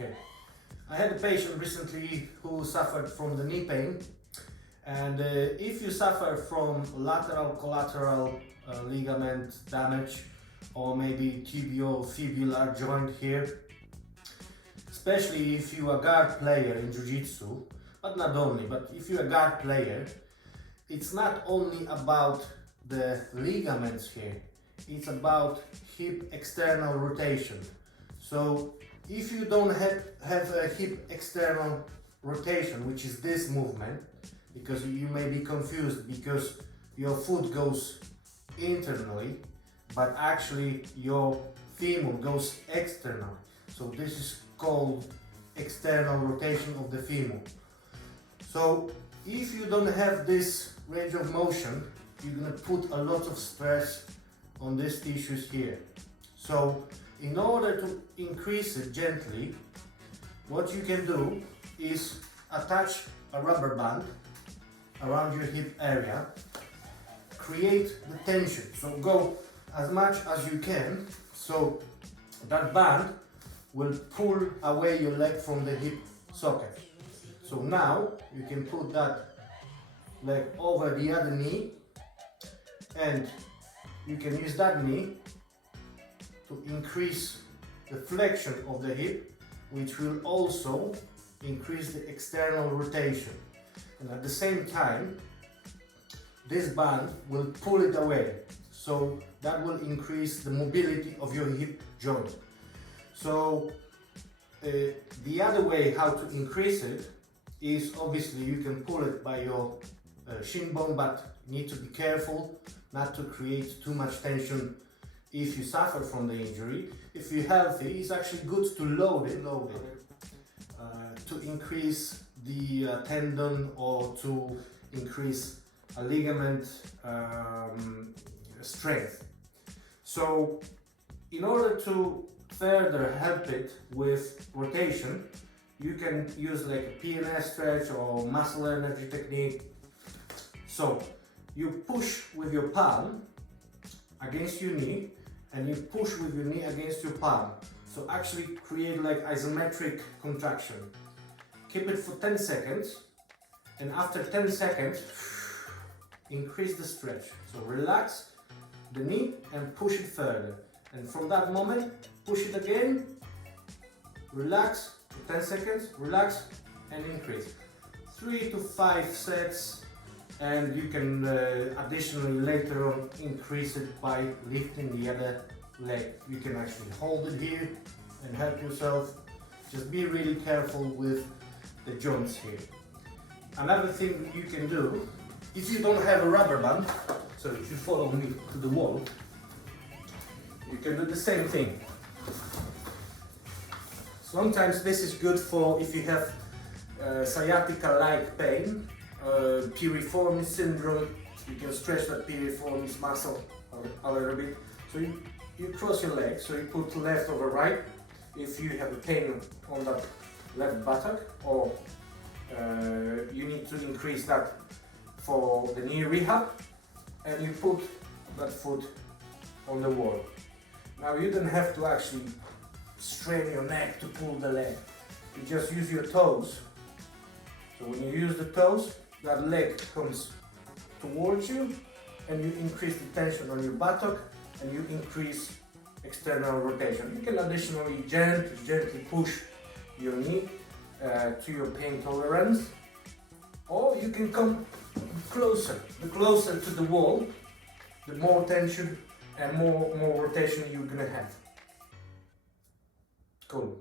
Okay. I had a patient recently who suffered from the knee pain, and if you suffer from lateral collateral ligament damage, or maybe tibiofibular joint here, especially if you are a guard player in jiu-jitsu, but not only, but if you're a guard player, it's not only about the ligaments here, it's about hip external rotation. So if you don't have a hip external rotation, which is this movement, because you may be confused because your foot goes internally, but actually your femur goes external. So this is called external rotation of the femur. So if you don't have this range of motion, you're gonna put a lot of stress on these tissues here. So in order to increase it gently, what you can do is attach a rubber band around your hip area, create the tension. So go as much as you can, so that band will pull away your leg from the hip socket. So now you can put that leg over the other knee, and you can use that knee to increase the flexion of the hip, which will also increase the external rotation. And at the same time, this band will pull it away. So that will increase the mobility of your hip joint. So the other way how to increase it is obviously you can pull it by your shin bone, but you need to be careful not to create too much tension if you suffer from the injury. If you're healthy, it's actually good to load it to increase the tendon or to increase a ligament strength. So in order to further help it with rotation, you can use like a PNS stretch or muscle energy technique. So you push with your palm against your knee, and you push with your knee against your palm. So actually create like isometric contraction. Keep it for 10 seconds, and after 10 seconds, increase the stretch. So relax the knee and push it further. And from that moment, push it again, relax for 10 seconds, relax and increase. 3 to 5 sets, and you can additionally later on increase it by lifting the other leg. You can actually hold it here and help yourself. Just be really careful with the joints here. Another thing you can do, if you don't have a rubber band, so if you follow me to the wall, you can do the same thing. Sometimes this is good for if you have sciatica-like pain, piriformis syndrome. You can stretch that piriformis muscle a little bit. So you cross your legs, so you put left over right if you have a pain on that left buttock, or you need to increase that for the knee rehab, and you put that foot on the wall. Now you don't have to actually strain your neck to pull the leg. You just use your toes. So when you use the toes, that leg comes towards you, and you increase the tension on your buttock, and you increase external rotation. You can additionally gently push your knee to your pain tolerance, or you can come closer. The closer to the wall, the more tension and more rotation you're gonna have. Cool.